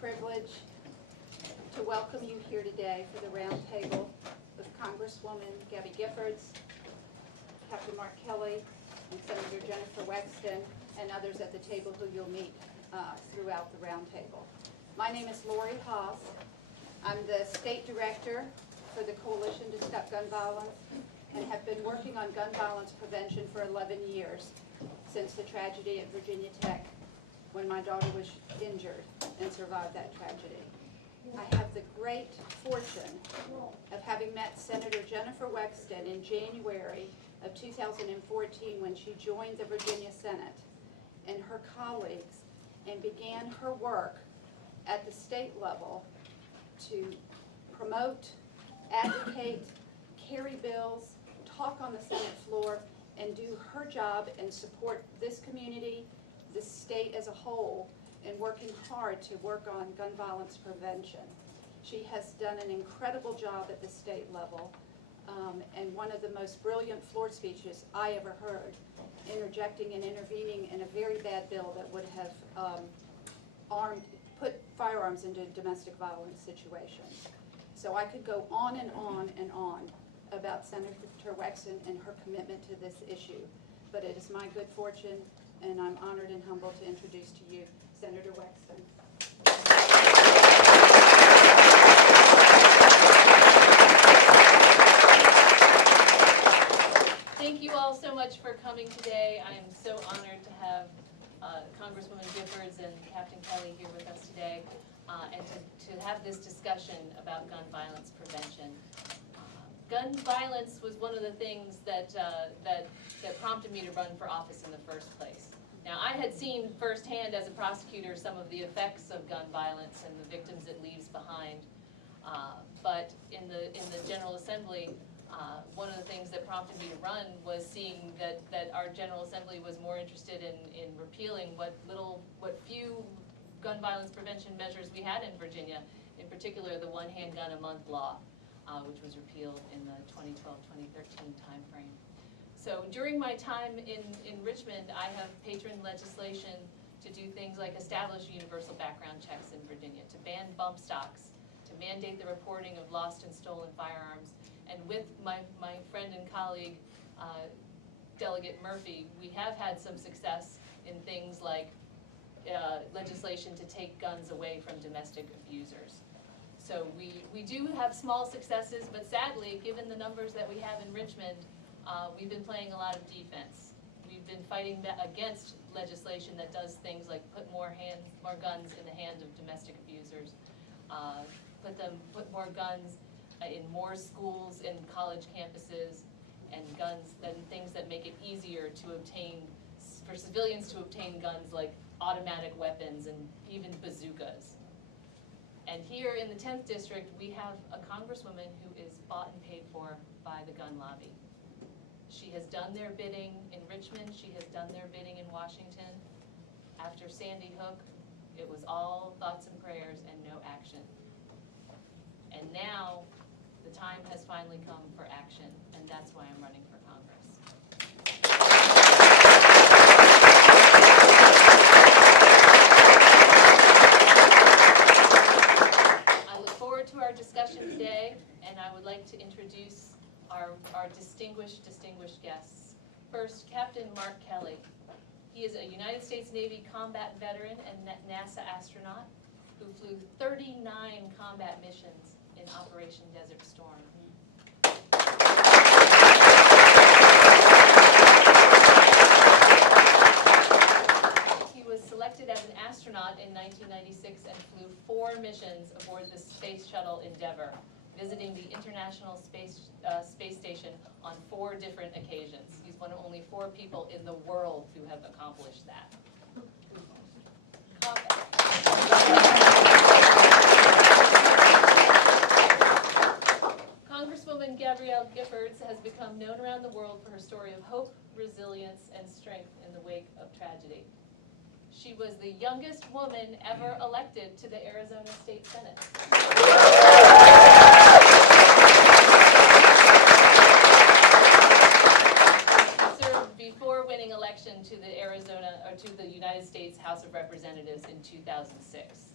privilege to welcome you here today for the roundtable with Congresswoman Gabby Giffords, Captain Mark Kelly, and Senator Jennifer Wexton, and others at the table who you'll meet throughout the roundtable. My name is Lori Haas. I'm the State Director for the Coalition to Stop Gun Violence and have been working on gun violence prevention for 11 years since the tragedy at Virginia Tech when my daughter was injured and survived that tragedy. I have the great fortune of having met Senator Jennifer Wexton in January of 2014 when she joined the Virginia Senate and her colleagues and began her work at the state level to promote, advocate, carry bills, talk on the Senate floor, and do her job and support this community, the state as a whole, in working hard to work on gun violence prevention. She has done an incredible job at the state level, and one of the most brilliant floor speeches I ever heard, interjecting and intervening in a very bad bill that would have put firearms into domestic violence situations. So I could go on and on and on about Senator Wexton and her commitment to this issue, but it is my good fortune, and I'm honored and humbled to introduce to you Senator Wexton. Thank you all so much for coming today. I am so honored to have Congresswoman Giffords and Captain Kelly here with us today, and to have this discussion about gun violence prevention. Gun violence was one of the things that prompted me to run for office in the first place. Now, I had seen firsthand as a prosecutor some of the effects of gun violence and the victims it leaves behind, but in the General Assembly, one of the things that prompted me to run was seeing that our General Assembly was more interested in repealing what few gun violence prevention measures we had in Virginia, in particular the one handgun a month law, which was repealed in the 2012-2013 timeframe. So during my time in Richmond, I have patroned legislation to do things like establish universal background checks in Virginia, to ban bump stocks, to mandate the reporting of lost and stolen firearms. And with my friend and colleague, Delegate Murphy, we have had some success in things like legislation to take guns away from domestic abusers. So we do have small successes, but sadly, given the numbers that we have in Richmond, we've been playing a lot of defense. We've been fighting against legislation that does things like put more guns in the hands of domestic abusers, put more guns in more schools and college campuses, and things that make it easier to obtain, for civilians to obtain guns like automatic weapons and even bazookas. And here in the 10th District, we have a Congresswoman who is bought and paid for by the gun lobby. She has done their bidding in Richmond. She has done their bidding in Washington. After Sandy Hook, it was all thoughts and prayers and no action. And now, the time has finally come for action, and that's why I'm running for Congress. I look forward to our discussion today, and I would like to introduce our distinguished guests. First, Captain Mark Kelly. He is a United States Navy combat veteran and NASA astronaut who flew 39 combat missions in Operation Desert Storm. He was selected as an astronaut in 1996 and flew 4 missions aboard the Space Shuttle Endeavour, visiting the International Space Station on 4 different occasions. He's one of only 4 people in the world who have accomplished that. Congresswoman Gabby Giffords has become known around the world for her story of hope, resilience, and strength in the wake of tragedy. She was the youngest woman ever elected to the Arizona State Senate. She served before winning election to the United States House of Representatives in 2006.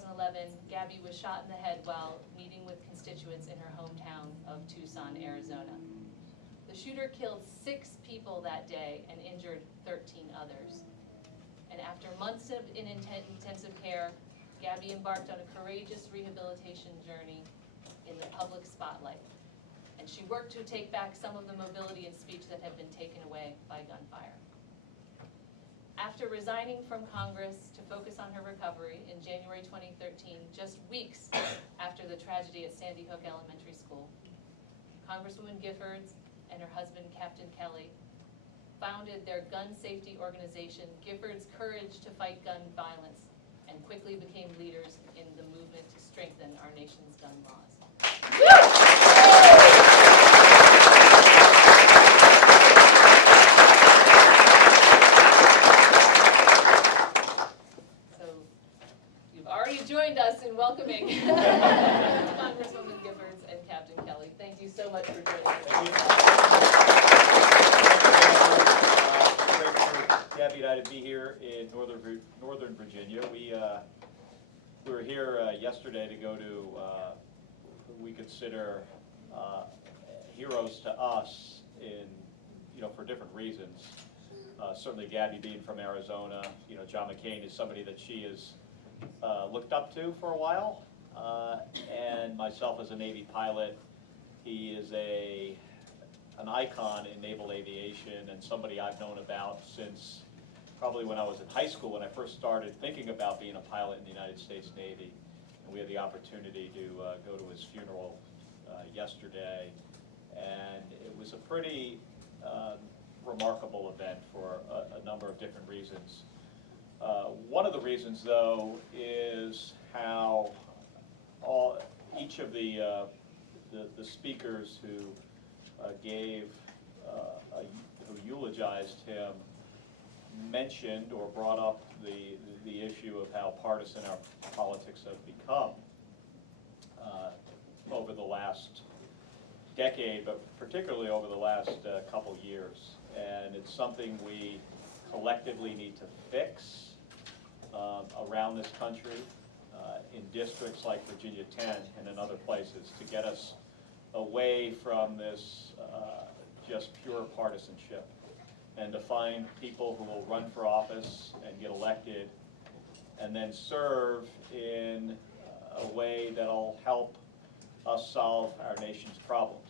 2011, Gabby was shot in the head while meeting with constituents in her hometown of Tucson, Arizona. The shooter killed 6 people that day and injured 13 others. And after months of intensive care, Gabby embarked on a courageous rehabilitation journey in the public spotlight. And she worked to take back some of the mobility and speech that had been taken away by gunfire. After resigning from Congress to focus on her recovery in January 2013, just weeks after the tragedy at Sandy Hook Elementary School, Congresswoman Giffords and her husband, Captain Kelly, founded their gun safety organization, Giffords Courage to Fight Gun Violence, and quickly became leaders in the movement to strengthen our nation's gun laws. So you've already joined us in welcoming Congresswoman Giffords and Captain Kelly. Thank you so much for joining us. Great for Gabby and I to be here in Northern Virginia. We were here yesterday to go to who we consider heroes to us for different reasons. Certainly Gabby being from Arizona, John McCain is somebody that she has looked up to for a while, and myself as a Navy pilot, he is an icon in naval aviation and somebody I've known about since probably when I was in high school, when I first started thinking about being a pilot in the United States Navy. And we had the opportunity to go to his funeral yesterday, and it was a pretty remarkable event for a number of different reasons. One of the reasons, though, is how each of the speakers who who eulogized him mentioned or brought up the issue of how partisan our politics have become over the last decade, but particularly over the last couple years. And it's something we collectively need to fix around this country, in districts like Virginia 10 and in other places, to get us away from this just pure partisanship, and to find people who will run for office and get elected and then serve in a way that'll help us solve our nation's problems.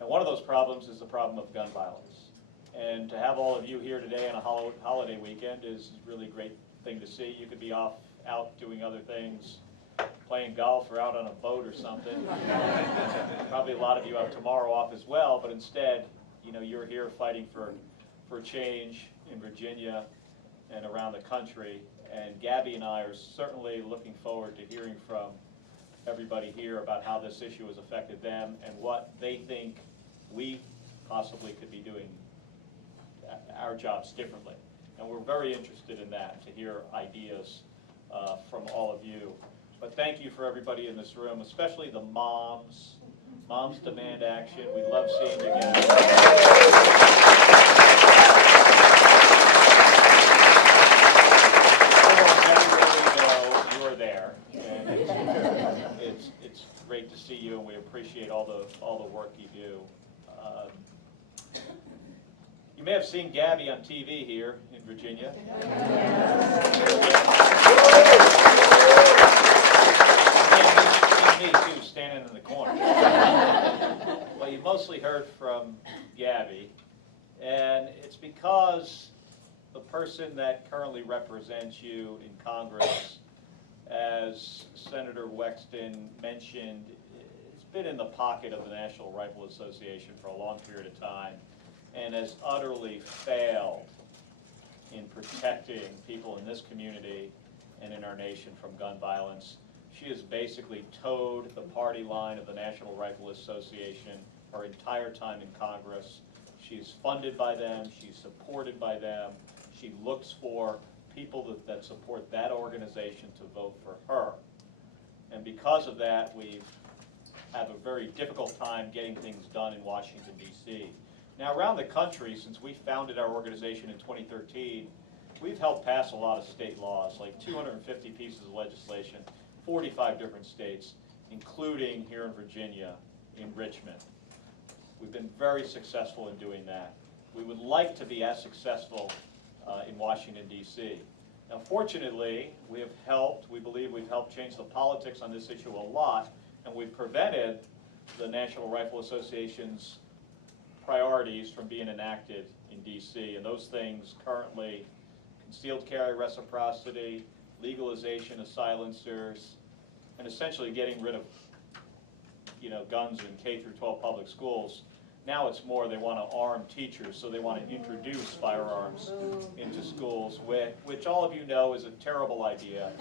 And one of those problems is the problem of gun violence. And to have all of you here today on a holiday weekend is really a great thing to see. You could be out doing other things, playing golf or out on a boat or something. Probably a lot of you have tomorrow off as well, but instead, you're here fighting for change in Virginia and around the country. And Gabby and I are certainly looking forward to hearing from everybody here about how this issue has affected them and what they think we possibly could be doing our jobs differently. And we're very interested in that, to hear ideas from all of you. But thank you for everybody in this room, especially the moms. Moms demand action. We love seeing you guys. You're there, and it's great to see you, and we appreciate all the work you do. You may have seen Gabby on TV here in Virginia. Me too, standing in the corner. Well, you mostly heard from Gabby, and it's because the person that currently represents you in Congress, as Senator Wexton mentioned, has been in the pocket of the National Rifle Association for a long period of time and has utterly failed in protecting people in this community and in our nation from gun violence. She has basically towed the party line of the National Rifle Association her entire time in Congress. She's funded by them, she's supported by them. She looks for people that support that organization to vote for her. And because of that, we have a very difficult time getting things done in Washington, D.C. Now, around the country, since we founded our organization in 2013, we've helped pass a lot of state laws, like 250 pieces of legislation, 45 different states, including here in Virginia, in Richmond. We've been very successful in doing that. We would like to be as successful in Washington, D.C. Now, fortunately, we believe we've helped change the politics on this issue a lot, and we've prevented the National Rifle Association's priorities from being enacted in D.C. And those things currently: concealed carry reciprocity, legalization of silencers, and essentially getting rid of guns in K through 12 public schools. Now it's more they want to arm teachers, so they want to introduce firearms into schools, which all of you know is a terrible idea.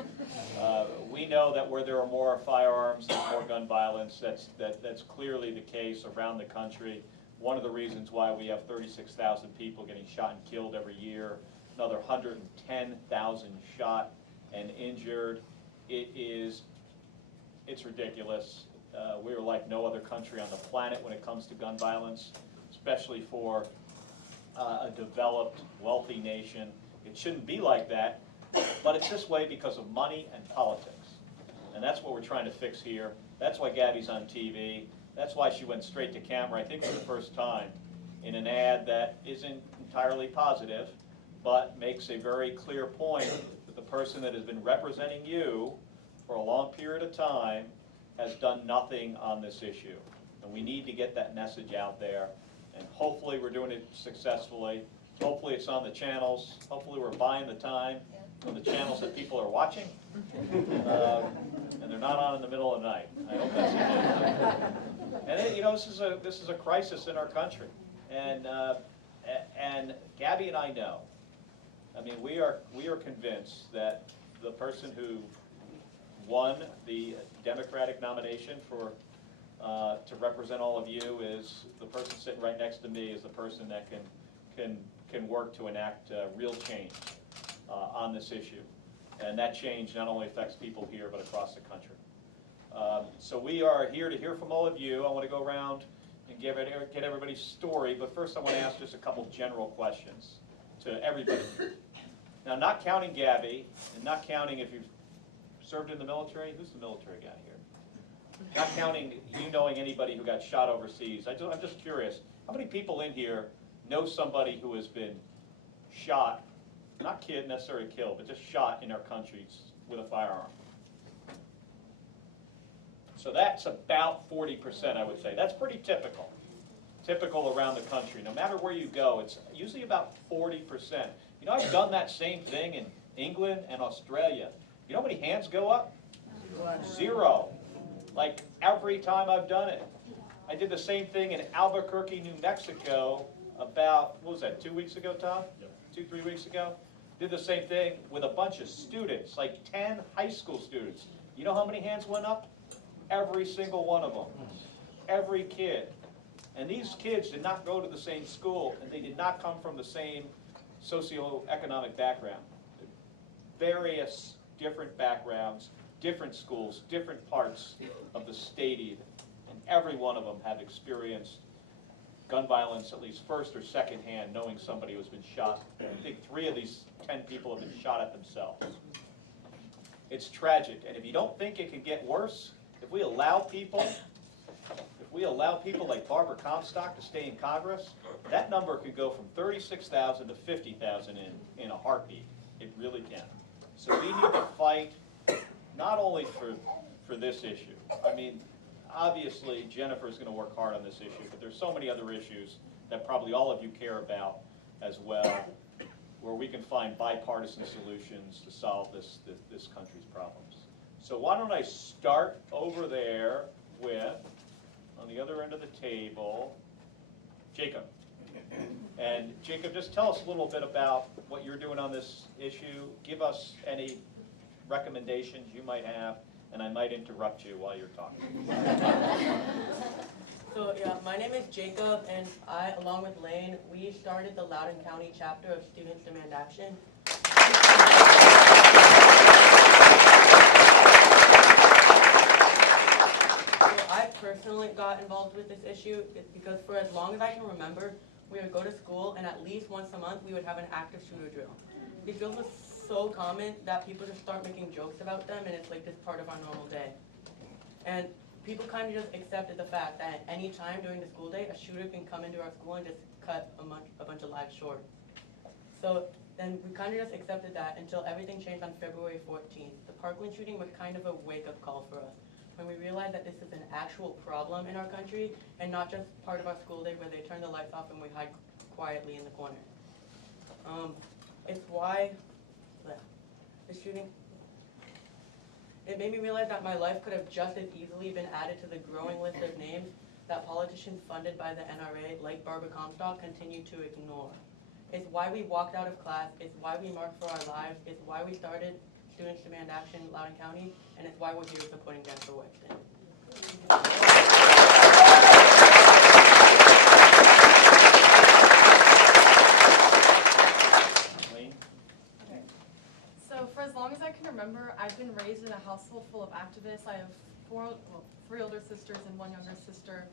We know that where there are more firearms, there's more gun violence. That's clearly the case around the country. One of the reasons why we have 36,000 people getting shot and killed every year, another 110,000 shot and injured. It's ridiculous. We're like no other country on the planet when it comes to gun violence, especially for a developed, wealthy nation. It shouldn't be like that, but it's this way because of money and politics. And that's what we're trying to fix here. That's why Gabby's on TV. That's why she went straight to camera, I think for the first time, in an ad that isn't entirely positive, but makes a very clear point that the person that has been representing you for a long period of time has done nothing on this issue. And we need to get that message out there. And hopefully we're doing it successfully. Hopefully it's on the channels. Hopefully we're buying the time from the channels that people are watching. And they're not on in the middle of the night. I hope that's the case. And then, this is a crisis in our country. And Gabby and I know. I mean, we are convinced that the person who won the Democratic nomination to represent all of you is the person sitting right next to me, is the person that can work to enact real change on this issue. And that change not only affects people here, but across the country. So we are here to hear from all of you. I want to go around and get everybody's story, but first I want to ask just a couple general questions to everybody here. Now, not counting Gabby, and not counting if you've served in the military. Who's the military guy here? Not counting you knowing anybody who got shot overseas. I'm just curious, how many people in here know somebody who has been shot, not necessarily killed, but just shot in our countries with a firearm? So that's about 40%, I would say. That's pretty typical around the country. No matter where you go, it's usually about 40%. I've done that same thing in England and Australia. You know how many hands go up? Zero. Like every time I've done it. I did the same thing in Albuquerque, New Mexico about, 2 weeks ago, Tom? Yep. 2-3 weeks ago. Did the same thing with a bunch of students, like 10 high school students. You know how many hands went up? Every single one of them. Every kid. And these kids did not go to the same school, and they did not come from the same socioeconomic background. Various different backgrounds, different schools, different parts of the state even. And every one of them have experienced gun violence, at least first or second hand, knowing somebody who's been shot. I think 3 of these 10 people have been shot at themselves. It's tragic. And if you don't think it can get worse, if we allow people like Barbara Comstock to stay in Congress, that number could go from 36,000 to 50,000 in a heartbeat. It really can. So we need to fight not only for this issue. I mean, obviously Jennifer's going to work hard on this issue, but there's so many other issues that probably all of you care about as well, where we can find bipartisan solutions to solve this country's problems. So why don't I start over there with, on the other end of the table, Jacob. And Jacob, just tell us a little bit about what you're doing on this issue. Give us any recommendations you might have, and I might interrupt you while you're talking. So yeah, my name is Jacob, and I, along with Lane, we started the Loudoun County chapter of Students Demand Action. I personally got involved with this issue because for as long as I can remember, we would go to school and at least once a month we would have an active shooter drill. these girls are so common that people just start making jokes about them, and it's like this part of our normal day. And people kind of just accepted the fact that at any time during the school day, a shooter can come into our school and just cut a bunch of lives short. So then we kind of just accepted that until everything changed on February 14th. The Parkland shooting was kind of a wake-up call for us, when we realized that this is an actual problem in our country and not just part of our school day where they turn the lights off and we hide quietly in the corner. It's why the shooting, it made me realize that my life could have just as easily been added to the growing list of names that politicians funded by the NRA, like Barbara Comstock, continue to ignore. It's why we walked out of class, it's why we marched for our lives, it's why we started Students Demand Action in Loudoun County, and it's why we're here supporting Jennifer Wexton. So for as long as I can remember, I've been raised in a household full of activists. I have three older sisters and one younger sister,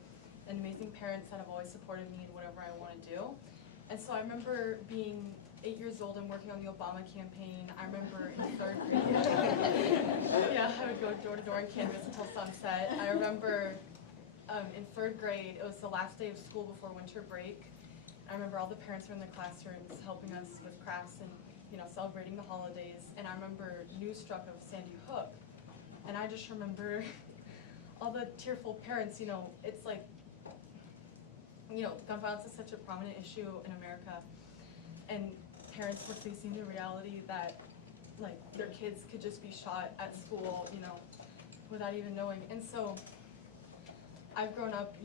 and amazing parents that have always supported me in whatever I want to do. And so I remember being 8 years old and working on the Obama campaign. I remember in 3rd grade, yeah, I would go door to door and canvass until sunset. I remember in 3rd grade, it was the last day of school before winter break. I remember all the parents were in the classrooms helping us with crafts and celebrating the holidays. And I remember news struck of Sandy Hook. And I just remember all the tearful parents, it's like, gun violence is such a prominent issue in America. And parents were facing the reality that, like, their kids could just be shot at school, without even knowing. And so I've grown up,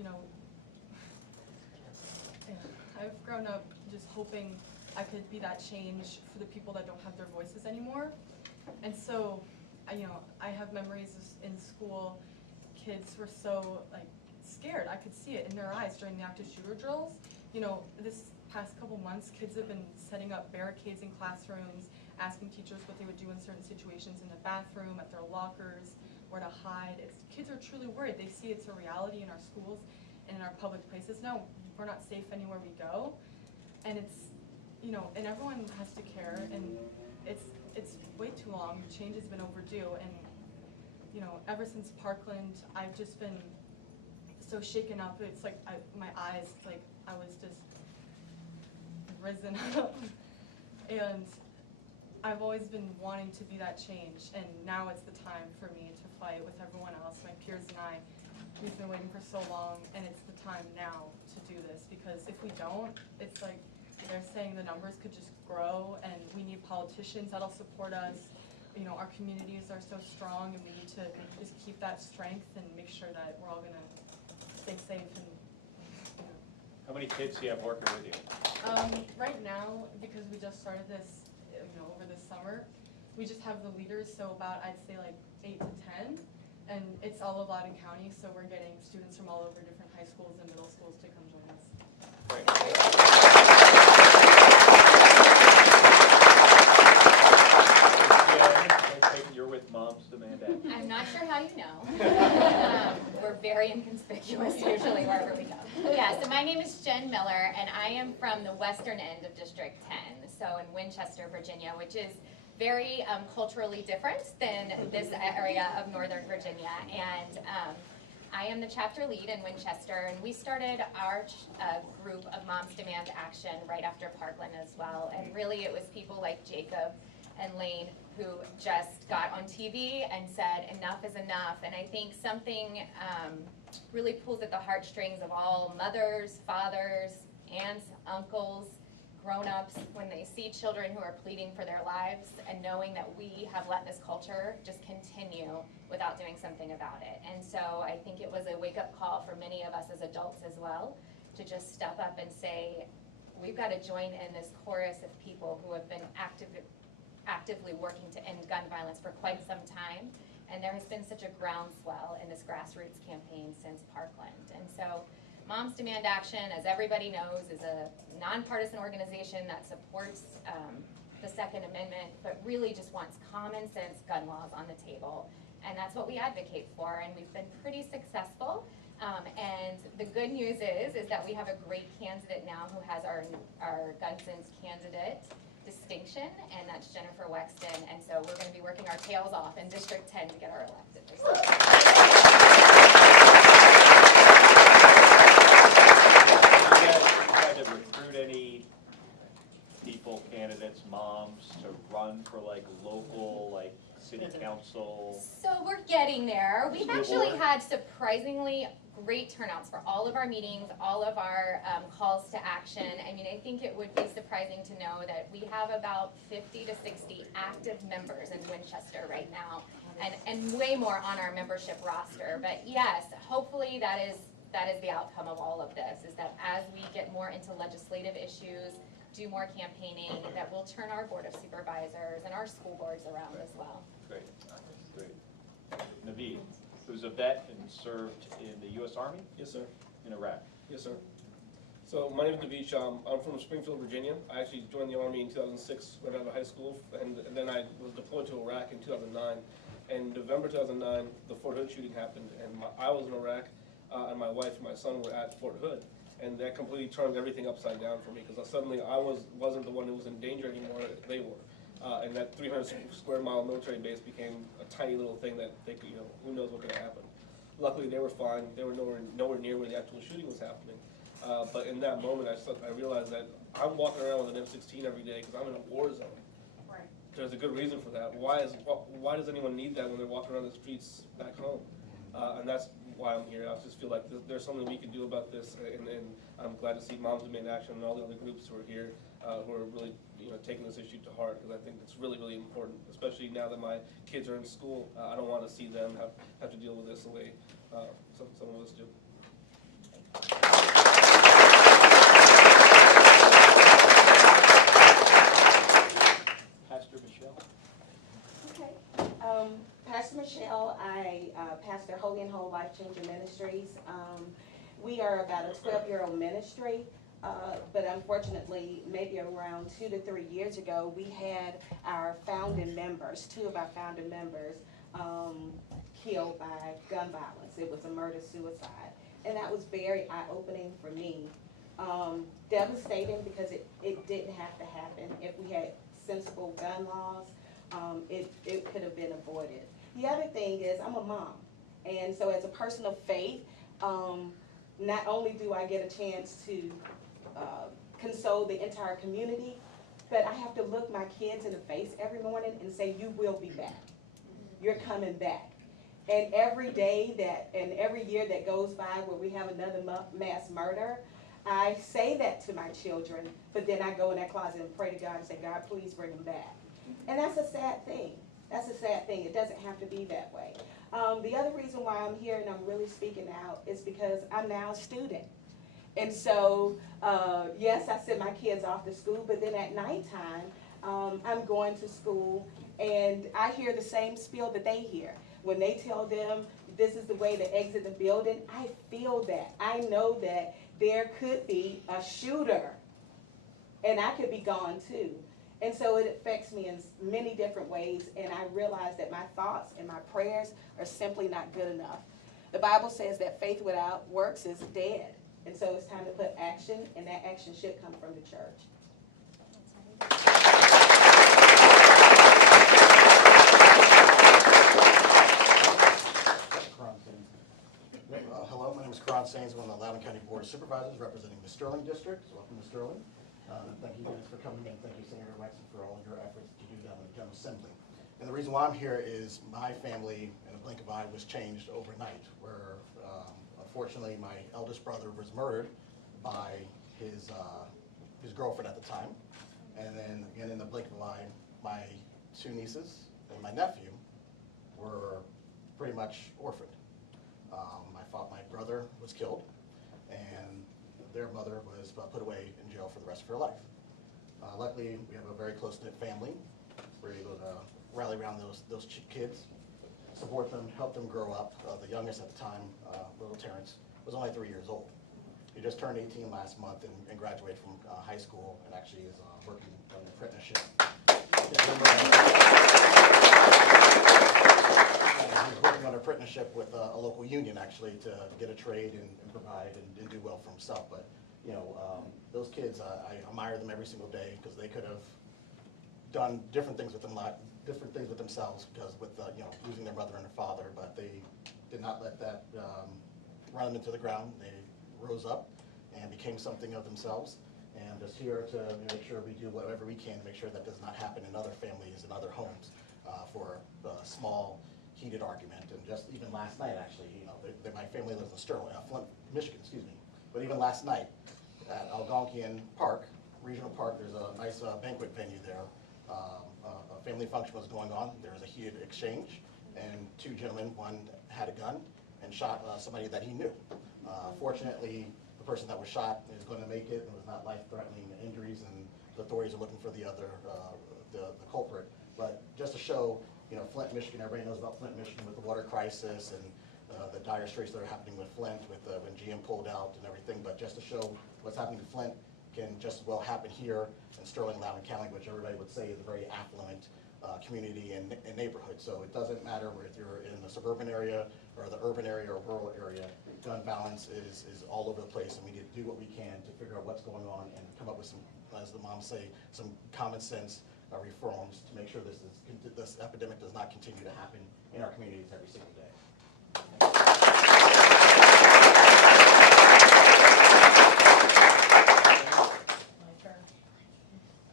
I've grown up just hoping I could be that change for the people that don't have their voices anymore. And so, I have memories in school, kids were so, like, scared. I could see it in their eyes during the active shooter drills. This past couple months, kids have been setting up barricades in classrooms, asking teachers what they would do in certain situations in the bathroom, at their lockers, where to hide. Kids are truly worried. They see it's a reality in our schools and in our public places now. We're not safe anywhere we go. And it's, and everyone has to care, and it's way too long. Change has been overdue, and, ever since Parkland, I've just been so shaken up. It's like my eyes, it's like I was just risen up. And I've always been wanting to be that change, and now it's the time for me to fight with everyone else. My peers and I, we've been waiting for so long, and it's the time now to do this, because if we don't, it's like they're saying the numbers could just grow, and we need politicians that'll support us. Our communities are so strong, and we need to just keep that strength and make sure that we're all gonna stay safe. And How many kids do you have working with you? right now, because we just started this, over this summer, we just have the leaders, so about, I'd say, like 8 to 10, and it's all of Loudoun County, so we're getting students from all over different high schools and middle schools to come join us. Great. You're with Moms Demand Action. I'm not sure how you know. We're very inconspicuous usually wherever we go. Yeah, so my name is Jen Miller, and I am from the western end of District 10, so in Winchester, Virginia, which is very culturally different than this area of Northern Virginia. And I am the chapter lead in Winchester, and we started our group of Moms Demand Action right after Parkland as well. And really it was people like Jacob and Lane who just got on TV and said enough is enough. And I think something really pulls at the heartstrings of all mothers, fathers, aunts, uncles, grown-ups, when they see children who are pleading for their lives and knowing that we have let this culture just continue without doing something about it. And so I think it was a wake-up call for many of us as adults as well, to just step up and say, we've got to join in this chorus of people who have been actively working to end gun violence for quite some time. And there has been such a groundswell in this grassroots campaign since Parkland. And so Moms Demand Action, as everybody knows, is a nonpartisan organization that supports the Second Amendment, but really just wants common sense gun laws on the table. And that's what we advocate for, and we've been pretty successful. And the good news is that we have a great candidate now who has our Gun Sense candidate distinction, and that's Jennifer Wexton. And so we're going to be working our tails off in District 10 to get her elected. Have you guys tried to recruit any people, candidates, moms, to run for like local, like city council? So we're getting there. We've School actually board? had surprisingly great turnouts for all of our meetings, all of our calls to action. I mean, I think it would be surprising to know that we have about 50 to 60 active members in Winchester right now, and way more on our membership roster. But yes, hopefully that is the outcome of all of this, is that as we get more into legislative issues, do more campaigning, that will turn our Board of Supervisors and our school boards around as well. Great, great. Naveed, who's a vet and served in the U.S. Army Yes, sir. in Iraq. Yes, sir. So my name is Naveed Shah. I'm from Springfield, Virginia. I actually joined the Army in 2006 right out of high school, and then I was deployed to Iraq in 2009. In November 2009, the Fort Hood shooting happened, and I was in Iraq, and my wife and my son were at Fort Hood. And that completely turned everything upside down for me, because suddenly I wasn't the one who was in danger anymore, they were. And that 300 square mile military base became a tiny little thing that they could, who knows what could have happened. Luckily they were fine, they were nowhere near where the actual shooting was happening. But in that moment I realized that I'm walking around with an M16 every day because I'm in a war zone. Right. There's a good reason for that. Why does anyone need that when they're walking around the streets back home? And that's why I'm here. I just feel like there's something we can do about this, and I'm glad to see Moms Demand Action and all the other groups who are here, who are really taking this issue to heart, because I think it's really, really important, especially now that my kids are in school. I don't want to see them have to deal with this the way some of us do. Pastor Michelle? Okay. Pastor Michelle, I pastor Holy and Whole Life Changer Ministries. We are about a 12-year-old ministry, but unfortunately, maybe around 2 to 3 years ago, we had our founding members, 2 of our founding members, killed by gun violence. It was a murder-suicide, and that was very eye-opening for me. Devastating, because it didn't have to happen. If we had sensible gun laws, it could have been avoided. The other thing is, I'm a mom, and so as a person of faith, not only do I get a chance to console the entire community, but I have to look my kids in the face every morning and say, you will be back. You're coming back. And every day and every year that goes by where we have another mass murder, I say that to my children, but then I go in that closet and pray to God and say, God, please bring them back. And that's a sad thing. That's a sad thing. It doesn't have to be that way. The other reason why I'm here and I'm really speaking out is because I'm now a student. And so, yes, I send my kids off to school, but then at nighttime, I'm going to school and I hear the same spiel that they hear. When they tell them this is the way to exit the building, I feel that. I know that there could be a shooter and I could be gone too. And so it affects me in many different ways, and I realize that my thoughts and my prayers are simply not good enough. The Bible says that faith without works is dead. And so it's time to put action, and that action should come from the church. Hello, my name is Karan Sains. I'm on the Loudoun County Board of Supervisors representing the Sterling District. Welcome to Sterling. Thank you guys for coming in. Thank you, Senator Wexton, for all of your efforts to do that in the General Assembly. And the reason why I'm here is my family, in a blink of an eye, was changed overnight, where unfortunately my eldest brother was murdered by his girlfriend at the time. And then again, in the blink of an eye, my 2 nieces and my nephew were pretty much orphaned. My brother was killed, and their mother was put away in jail for the rest of her life. Luckily, we have a very close-knit family. We're able to rally around those kids, support them, help them grow up. The youngest at the time, little Terrence, was only 3 years old. He just turned 18 last month and graduated from high school, and actually is working on an apprenticeship. He's working on an apprenticeship with a local union, actually, to get a trade and provide and do well for himself. But those kids, I admire them every single day, because they could have done different things with themselves because with losing their mother and their father, but they did not let that run them into the ground. They rose up and became something of themselves. And just here to make sure we do whatever we can to make sure that does not happen in other families and other homes for a small, heated argument. And just even last night, actually, my family lives in Sterling, Flint, Michigan, excuse me. But even last night at Algonquian Park, Regional Park, there's a nice banquet venue there. A family function was going on. There was a heated exchange, and two gentlemen, one had a gun and shot somebody that he knew. Fortunately, the person that was shot is going to make it and was not life-threatening injuries, and the authorities are looking for the other, the culprit. But just to show, Flint, Michigan, everybody knows about Flint, Michigan with the water crisis and the dire straits that are happening with Flint with when GM pulled out and everything. But just to show what's happening to Flint can just as well happen here in Sterling, Loudoun County, which everybody would say is a very affluent community and neighborhood. So it doesn't matter if you're in the suburban area or the urban area or rural area, gun violence is all over the place, and we need to do what we can to figure out what's going on and come up with some, as the moms say, some common sense reforms to make sure this epidemic does not continue to happen in our communities every single day.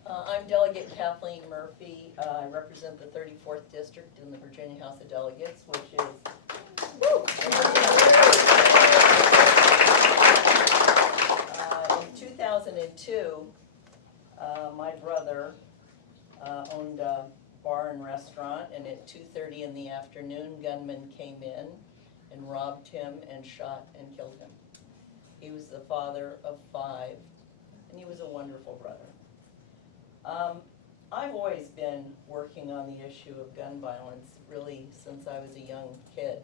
I'm Delegate Kathleen Murphy. I represent the 34th District in the Virginia House of Delegates, which is in 2002, my brother owned a bar and restaurant, and at 2:30 in the afternoon, gunmen came in and robbed him and shot and killed him. He was the father of 5, and he was a wonderful brother. I've always been working on the issue of gun violence really since I was a young kid,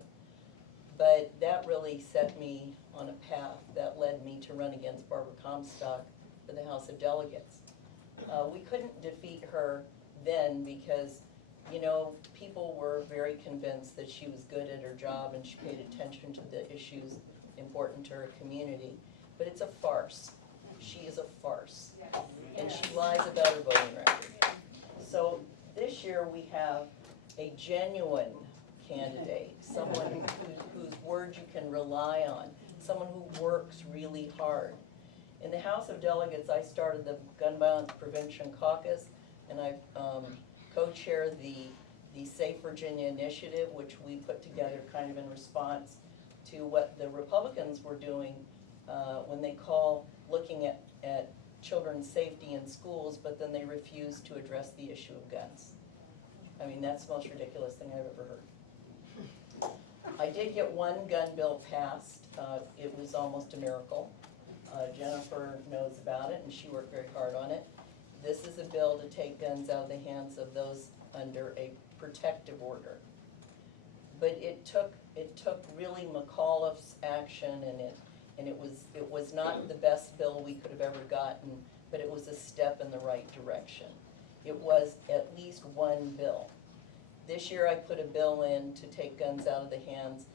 but that really set me on a path that led me to run against Barbara Comstock for the House of Delegates. We couldn't defeat her then because, people were very convinced that she was good at her job and she paid attention to the issues important to her community, but it's a farce. She is a farce, and she lies about her voting record. So this year we have a genuine candidate, someone whose word you can rely on, someone who works really hard. In the House of Delegates, I started the Gun Violence Prevention Caucus, and I co-chair the Safe Virginia Initiative, which we put together kind of in response to what the Republicans were doing when they call looking at children's safety in schools, but then they refuse to address the issue of guns. I mean, that's the most ridiculous thing I've ever heard. I did get one gun bill passed. It was almost a miracle. Jennifer knows about it, and she worked very hard on it. This is a bill to take guns out of the hands of those under a protective order. But it took really McAuliffe's action, and it was not the best bill we could have ever gotten, but it was a step in the right direction. It was at least one bill. This year I put a bill in to take guns out of the hands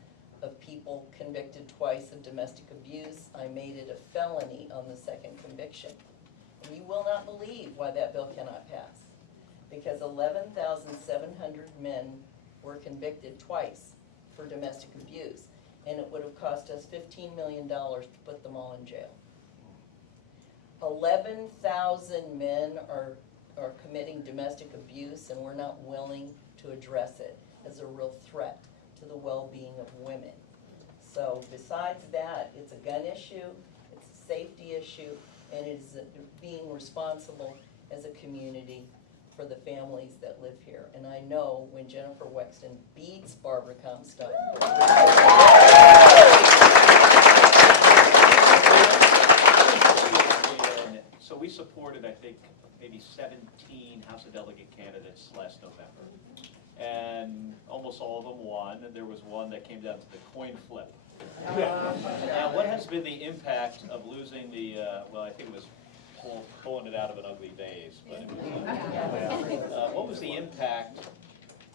of people convicted twice of domestic abuse. I made it a felony on the second conviction. And you will not believe why that bill cannot pass. Because 11,700 men were convicted twice for domestic abuse, and it would have cost us $15 million to put them all in jail. 11,000 men are committing domestic abuse, and we're not willing to address it as a real threat to the well-being of women. So besides that, it's a gun issue, it's a safety issue, and it is being responsible as a community for the families that live here. And I know when Jennifer Wexton beats Barbara Comstock. So we supported, I think, maybe 17 House of Delegate candidates last November. And almost all of them won, and there was one that came down to the coin flip. Now, what has been the impact of losing the, well, I think it was pulling it out of an ugly vase, but it was, what was the impact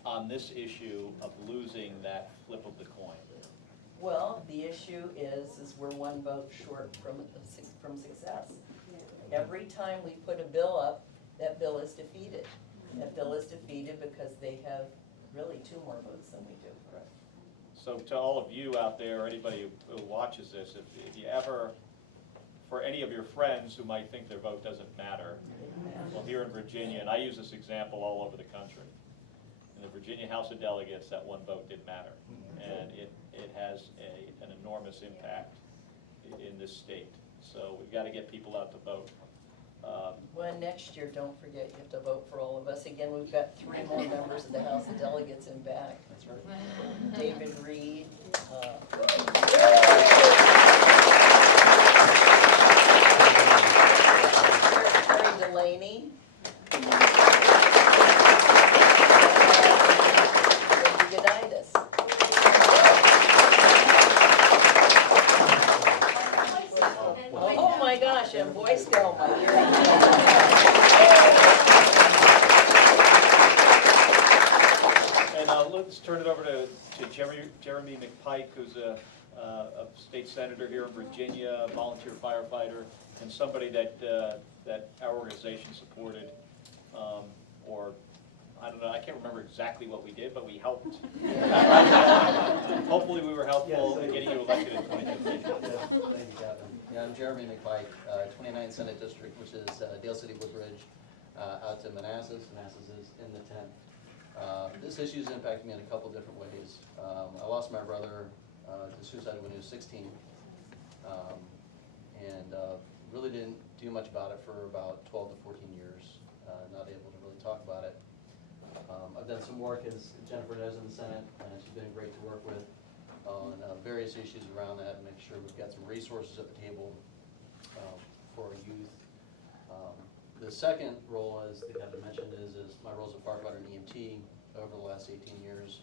on this issue of losing that flip of the coin? Well, the issue is we're one vote short from success. Every time we put a bill up, that bill is defeated. That bill is defeated because they have really 2 more votes than we do. So to all of you out there, anybody who watches this, if you ever, for any of your friends who might think their vote doesn't matter, well, here in Virginia, and I use this example all over the country, in the Virginia House of Delegates, that one vote did matter. And it has an enormous impact in this state. So we've got to get people out to vote. Well, next year, don't forget, you have to vote for all of us. Again, we've got 3 more members of the House of Delegates in back. That's right. David Reed. Terry Delaney. Gooditis. Oh my gosh, and Boy Scout, my dear. And let's turn it over to Jeremy McPike, who's a state senator here in Virginia, a volunteer firefighter, and somebody that our organization supported, or I don't know, I can't remember exactly what we did, but we helped. Hopefully we were helpful in getting you elected in 2015. Yes, thank you, Captain. Yeah, I'm Jeremy McPike, 29th Senate District, which is Dale City, Woodbridge, out to Manassas. Manassas is in the 10th. This issue's impacted me in a couple different ways. I lost my brother to suicide when he was 16, and really didn't do much about it for about 12 to 14 years, not able to really talk about it. I've done some work, as Jennifer knows, in the Senate, and she's been great to work with on various issues around that, and make sure we've got some resources at the table for our youth. The second role, as the captain mentioned, is my role as a firefighter and EMT over the last 18 years.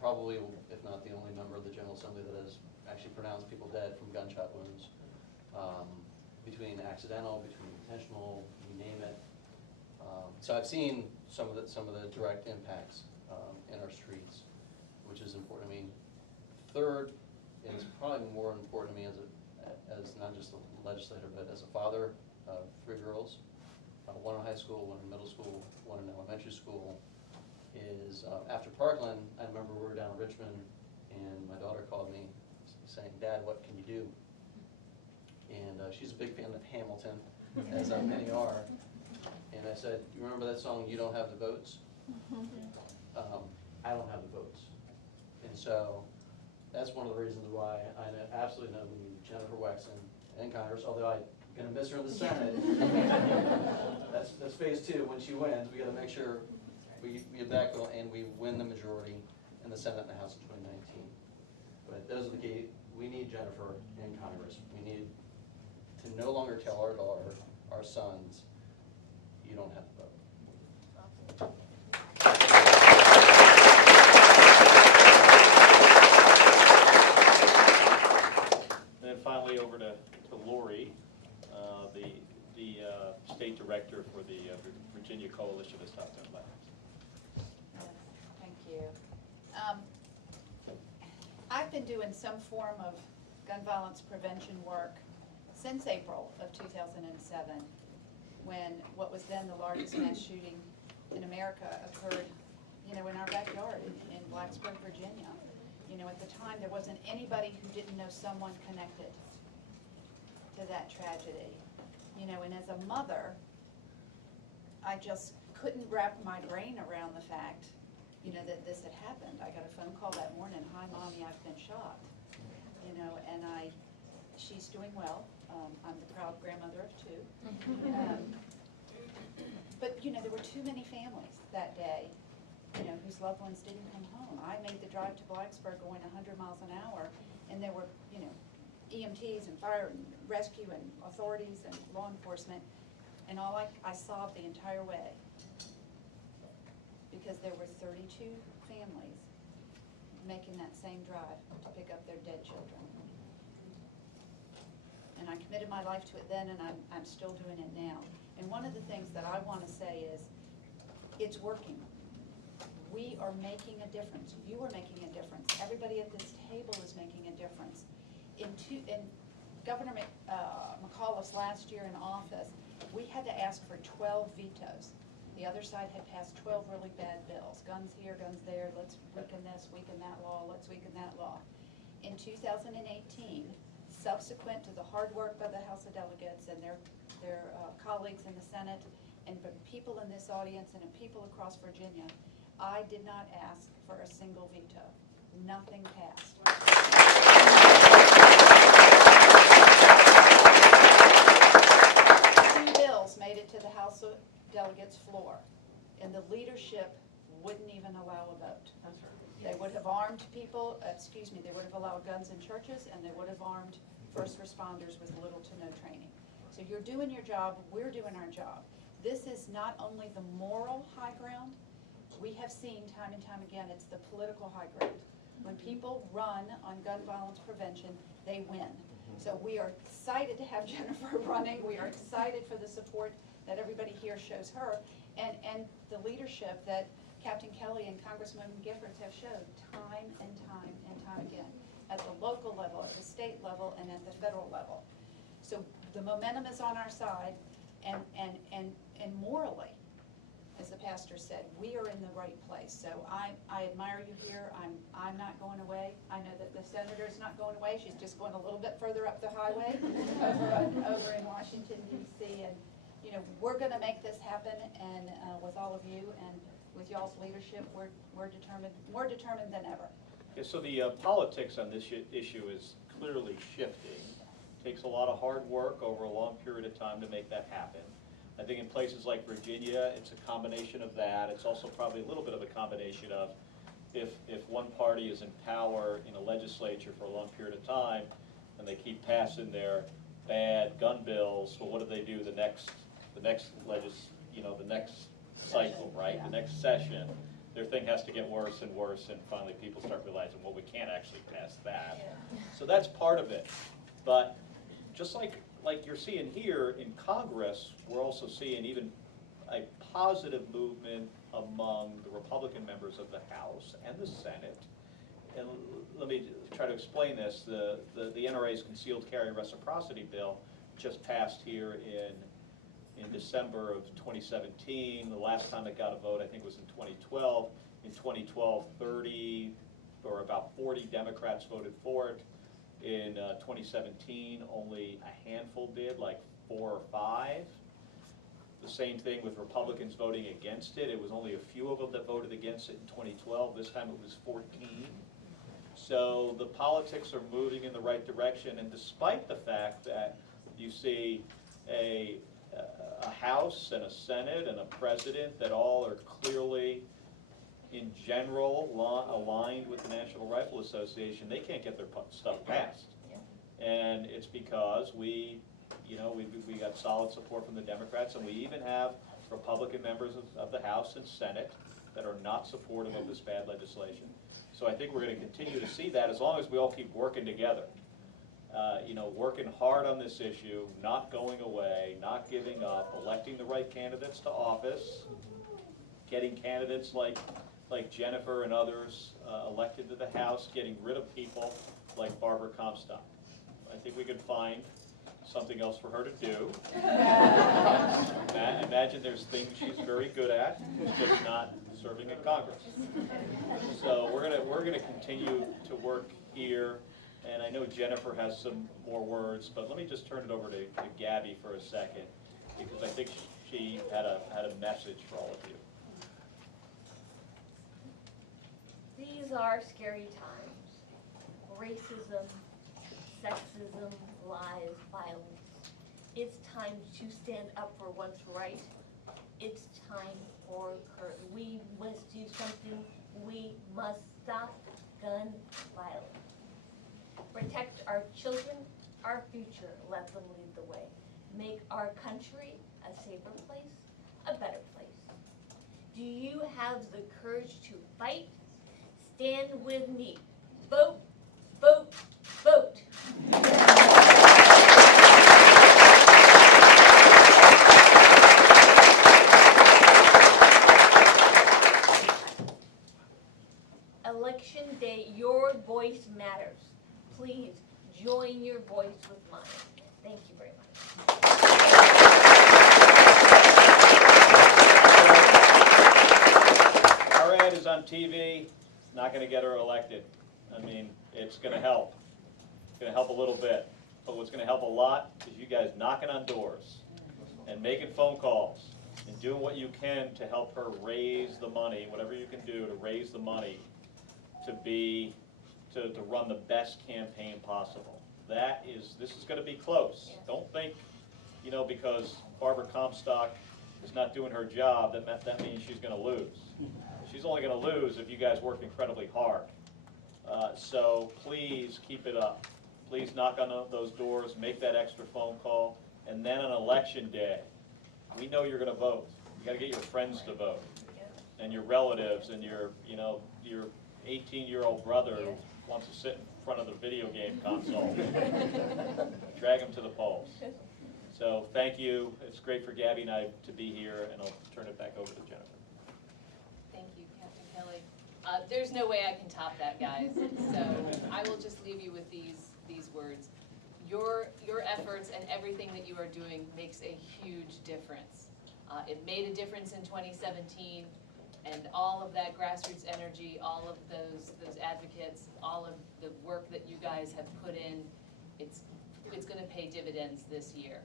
Probably, if not the only member of the General Assembly that has actually pronounced people dead from gunshot wounds, between accidental, between intentional, you name it. So I've seen some of the direct impacts in our streets, which is important to me. Third is probably more important to me as not just a legislator, but as a father of 3 girls, one in high school, one in middle school, one in elementary school. Is after Parkland, I remember we were down in Richmond, and my daughter called me saying, "Dad, what can you do?" And she's a big fan of Hamilton, as many are. And I said, "You remember that song, You Don't Have the Votes?" I don't have the votes. And so that's one of the reasons why I absolutely know we need Jennifer Wexton in Congress, although I'm going to miss her in the Senate. That's phase 2. When she wins, we got to make sure we back and we win the majority in the Senate and the House in 2019. But those are the key. We need Jennifer in Congress. We need to no longer tell our daughter, our sons, you don't have to vote. And then finally over to Lori, the state director for the Virginia Coalition of Stop Gun Violence. Thank you. I've been doing some form of gun violence prevention work since April of 2007, when what was then the largest mass shooting in America occurred, in our backyard in Blacksburg, Virginia. At the time, there wasn't anybody who didn't know someone connected to that tragedy. And as a mother, I just couldn't wrap my brain around the fact, that this had happened. I got a phone call that morning, "Hi, Mommy, I've been shot." And she's doing well. I'm the proud grandmother of 2. But, there were too many families that day, whose loved ones didn't come home. I made the drive to Blacksburg going 100 miles an hour, and there were, EMTs and fire and rescue and authorities and law enforcement, and I sobbed the entire way, because there were 32 families making that same drive to pick up their dead children. And I committed my life to it then, and I'm still doing it now. And one of the things that I want to say is, it's working. We are making a difference. You are making a difference. Everybody at this table is making a difference. In Governor McAuliffe's last year in office, we had to ask for 12 vetoes. The other side had passed 12 really bad bills. Guns here, guns there, let's weaken this, weaken that law, let's weaken that law. In 2018, subsequent to the hard work by the House of Delegates and their colleagues in the Senate, and people in this audience and people across Virginia, I did not ask for a single veto. Nothing passed. 2 bills made it to the House of Delegates floor, and the leadership wouldn't even allow a vote. They would have armed people, they would have allowed guns in churches, and they would have armed first responders with little to no training. So you're doing your job, we're doing our job. This is not only the moral high ground, we have seen time and time again, it's the political high ground. When people run on gun violence prevention, they win. So we are excited to have Jennifer running. We are excited for the support that everybody here shows her, and the leadership that Captain Kelly and Congresswoman Giffords have showed time and time again, at the local level, at the state level, and at the federal level. So the momentum is on our side, and morally, as the pastor said, we are in the right place. So I admire you here. I'm not going away. I know that the senator's not going away. She's just going a little bit further up the highway over in Washington, D.C. And you know, we're going to make this happen, and with all of you and with y'all's leadership, we're determined, more determined than ever. Yeah, so the politics on this issue is clearly shifting. Takes a lot of hard work over a long period of time to make that happen. I think in places like Virginia, it's a combination of that. It's also probably a little bit of a combination of if one party is in power in a legislature for a long period of time and they keep passing their bad gun bills, well, what do they do the next cycle, right? Yeah. The next session, their thing has to get worse and worse, and finally people start realizing, well, we can't actually pass that. Yeah. So that's part of it. But just like you're seeing here in Congress, we're also seeing even a positive movement among the Republican members of the House and the Senate. And let me try to explain this. The NRA's concealed carry reciprocity bill just passed here in December of 2017. The last time it got a vote, I think, was in 2012. In 2012, 30 or about 40 Democrats voted for it. In 2017, only a handful did, like 4 or 5. The same thing with Republicans voting against it. It was only a few of them that voted against it in 2012. This time it was 14. So the politics are moving in the right direction, and despite the fact that you see a House and a Senate and a President that all are clearly, in general, aligned with the National Rifle Association, they can't get their stuff passed. Yeah. And it's because we got solid support from the Democrats, and we even have Republican members of the House and Senate that are not supportive of this bad legislation. So I think we're going to continue to see that as long as we all keep working together. Working hard on this issue, not going away, not giving up, electing the right candidates to office, getting candidates like Jennifer and others elected to the House, getting rid of people like Barbara Comstock. I think we can find something else for her to do. Imagine there's things she's very good at, just not serving in Congress. So we're gonna continue to work here, and I know Jennifer has some more words, but let me just turn it over to Gabby for a second, because I think she had a message for all of you. These are scary times. Racism, sexism, lies, violence. It's time to stand up for what's right. It's time for courage. We must do something. We must stop gun violence. Protect our children, our future. Let them lead the way. Make our country a safer place, a better place. Do you have the courage to fight? Stand with me. Vote, vote, vote. Election day, your voice matters. Please join your voice with mine. Thank you very much. fight is on TV, it's not gonna get her elected. I mean, it's gonna help. It's gonna help a little bit. But what's gonna help a lot is you guys knocking on doors and making phone calls and doing what you can to help her raise the money, whatever you can do to raise the money to run the best campaign possible. This is gonna be close. Don't think, because Barbara Comstock is not doing her job, that means she's gonna lose. She's only gonna lose if you guys work incredibly hard. So please keep it up. Please knock on those doors, make that extra phone call, and then on election day, we know you're gonna vote. You gotta get your friends to vote, and your relatives, and your 18-year-old brother who wants to sit in front of the video game console. Drag him to the polls. So thank you. It's great for Gabby and I to be here, and I'll turn it back over to Jennifer. Thank you, Captain Kelly. There's no way I can top that, guys. So I will just leave you with these words. Your efforts and everything that you are doing makes a huge difference. It made a difference in 2017, and all of that grassroots energy, all of those advocates, all of the work that you guys have put in, it's going to pay dividends this year.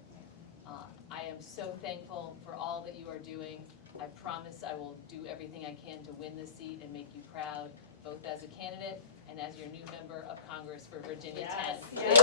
I am so thankful for all that you are doing. I promise I will do everything I can to win this seat and make you proud, both as a candidate and as your new member of Congress for Virginia 10. Yes.